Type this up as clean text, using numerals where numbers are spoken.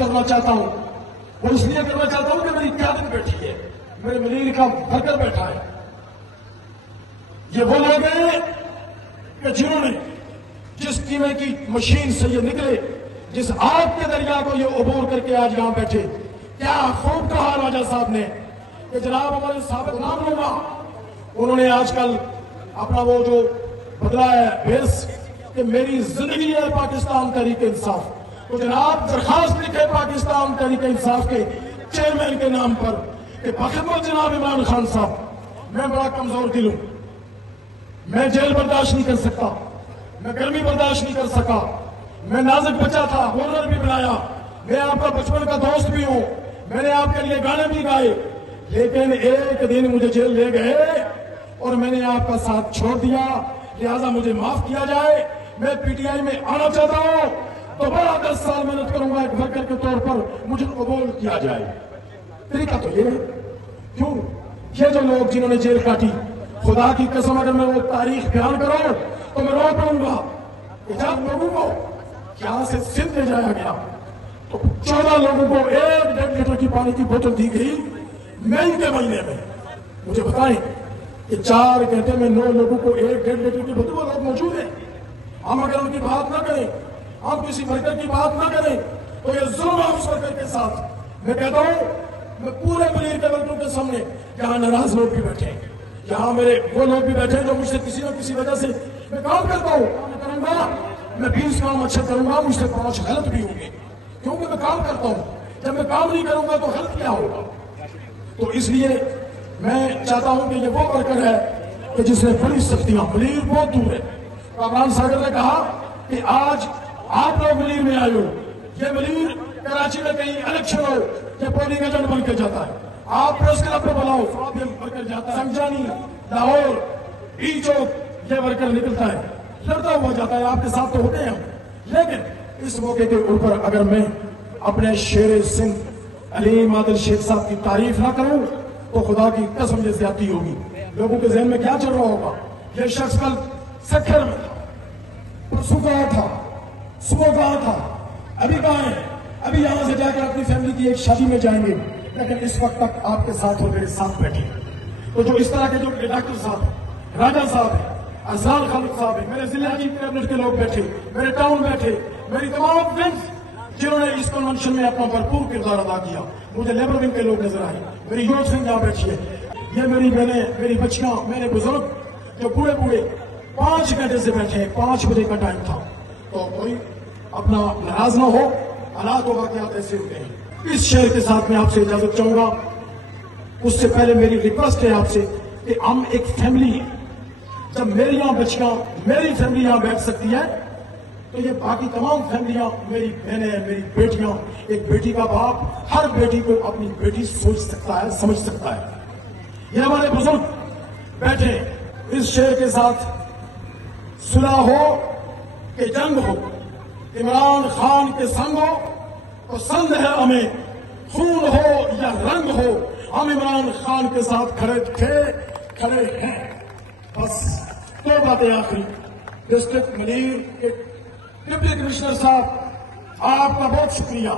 کرنا چاہتا ہوں وہ اس لیے کرنا چاہتا ہوں کہ میری قیادت بیٹھی ہے، میرے منیر کا ورکر بیٹھا ہے. یہ وہ لوگ ہیں کہ جنہوں نے جس کیمے کی مشین سے یہ نکلے، جس آگ کے دریا کو یہ عبور کر کے آج یہاں بیٹھے. کیا خوب کہا راجہ صاحب نے کہ جناب ہمارے سابق نام لوں گا، انہوں نے آج کل اپنا وہ جو بدلا ہے بیس کہ میری زندگی ہے پاکستان تحریک انصاف. تو جناب درخواست لکھے پاکستان تحریک انصاف کے چیئرمین کے نام پر کہ بخدمت جناب عمران خان صاحب، میں بڑا کمزور دل ہوں، میں جیل برداشت نہیں کر سکتا، میں گرمی برداشت نہیں کر سکا، میں نازک بچہ تھا، گورنر بھی بنایا، میں آپ کا بچپن کا دوست بھی ہوں، میں نے آپ کے لیے گانے بھی گائے، لیکن ایک دن مجھے جیل لے گئے اور میں نے آپ کا ساتھ چھوڑ دیا، لہذا مجھے معاف کیا جائے. میں پی ٹی آئی میں آنا چاہتا ہوں، دوبارہ 10 سال محنت کروں گا ایک ورکر کے طور پر، مجھے قبول کیا جائے. طریقہ تو یہ ہے. کیوں یہ جو لوگ جنہوں نے جیل کاٹی، خدا کی قسم اگر میں وہ تاریخ بیان کروں تو میں رو پڑوں گا کہ جب لوگوں کو یہاں سے سندھ لے جایا گیا تو 14 لوگوں کو 1.5 لیٹر کی پانی کی بوتل دی گئی مئی کے مہینے میں. مجھے بتائیں کہ 4 گھنٹے میں 9 لوگوں کو 1.5 لیٹر کی بوتل، وہ لوگ موجود ہیں. ہم اگر ان کی بات نہ کریں، ہم کسی ورکر کی بات نہ کریں تو یہ ظلم ہے اس ورکر کے ساتھ. میں کہتا ہوں، میں پورے منیر کے ورکروں کے سامنے، یہاں ناراض لوگ بھی بیٹھے ہیں، یہاں میرے وہ لوگ بھی بیٹھے ہیں جو مجھ سے کسی نہ کسی وجہ سے میں کام کرتا ہوں، کام کروں گا، میں 20 کام اچھا کروں گا، مجھ سے 5 غلط بھی ہوں گے کیونکہ میں کام کرتا ہوں. جب میں کام نہیں کروں گا تو غلط کیا ہوگا؟ تو اس لیے میں چاہتا ہوں کہ یہ وہ ورکر ہے کہ جس نے بڑی سختیاں، منیر بہت دور ہے. کامران ساگر نے کہا کہ آج آپ لوگ منیر میں آئے ہو، یہ منیر کراچی میں کہیں الیکشن ہو یہ پولنگ ایجنٹ بن کے جاتا ہے. آپ پریس کلب پہ بلاؤ، آپ یہ ورکر جاتا ہے. سنجانی، لاہور، ای چوک، یہ ورکر نکلتا ہے، لڑتا ہوا جاتا ہے. آپ کے ساتھ تو ہوتے ہیں ہم. لیکن اس موقع کے اوپر اگر میں اپنے شیر سندھ علیم عادل شیخ صاحب کی تعریف نہ کروں تو خدا کی قسم یہ زیادتی ہوگی. لوگوں کے ذہن میں کیا چل رہا ہوگا؟ یہ شخص کل سکھر میں تھا، پرسوں کہاں تھا، صبح کہاں تھا، ابھی کہاں ہے، ابھی یہاں سے جا کر اپنی فیملی کی ایک شادی میں جائیں گے، لیکن اس وقت تک آپ کے ساتھ اور میرے ساتھ بیٹھے. تو جو اس طرح کے جو ڈاکٹر صاحب ہیں، راجہ صاحب ہیں، ازلال خالد صاحب ہیں، میرے ضلع کی کیبنٹ کے لوگ بیٹھے، میرے ٹاؤن بیٹھے، میری تمام فرینڈز جنہوں نے اس کنونشن میں اپنا بھرپور کردار ادا کیا. مجھے لیبر ونگ کے لوگ نظر آئے، میری یوتھ ونگ یہاں بیٹھی ہے، یہ میری بہنیں، میری بچیاں، میرے بزرگ جو بوڑھے بوڑھے 5 گھنٹے سے بیٹھے ہیں. 5 بجے کا ٹائم تھا. تو کوئی اپنا ناراض نہ ہو، حالات و واقعات ایسے ہوتے ہیں. اس شعر کے ساتھ میں آپ سے اجازت چاہوں گا. اس سے پہلے میری ریکویسٹ ہے آپ سے کہ ہم ایک فیملی ہیں. جب میری یہاں بچیاں، میری فیملی یہاں بیٹھ سکتی ہے تو یہ باقی تمام فیملیاں، میری بہنیں، میری بیٹیاں، ایک بیٹی کا باپ ہر بیٹی کو اپنی بیٹی سوچ سکتا ہے، سمجھ سکتا ہے. یہ ہمارے بزرگ بیٹھے اس شعر کے ساتھ. صلح ہو کہ جنگ ہو، عمران خان کے سنگ ہو تو سند ہے ہمیں، خون ہو یا رنگ ہو ہم عمران خان کے ساتھ کھڑے ہیں. بس 2 باتیں آخری. ڈسٹرکٹ منیر کے ڈپٹی کمشنر صاحب، آپ کا بہت شکریہ.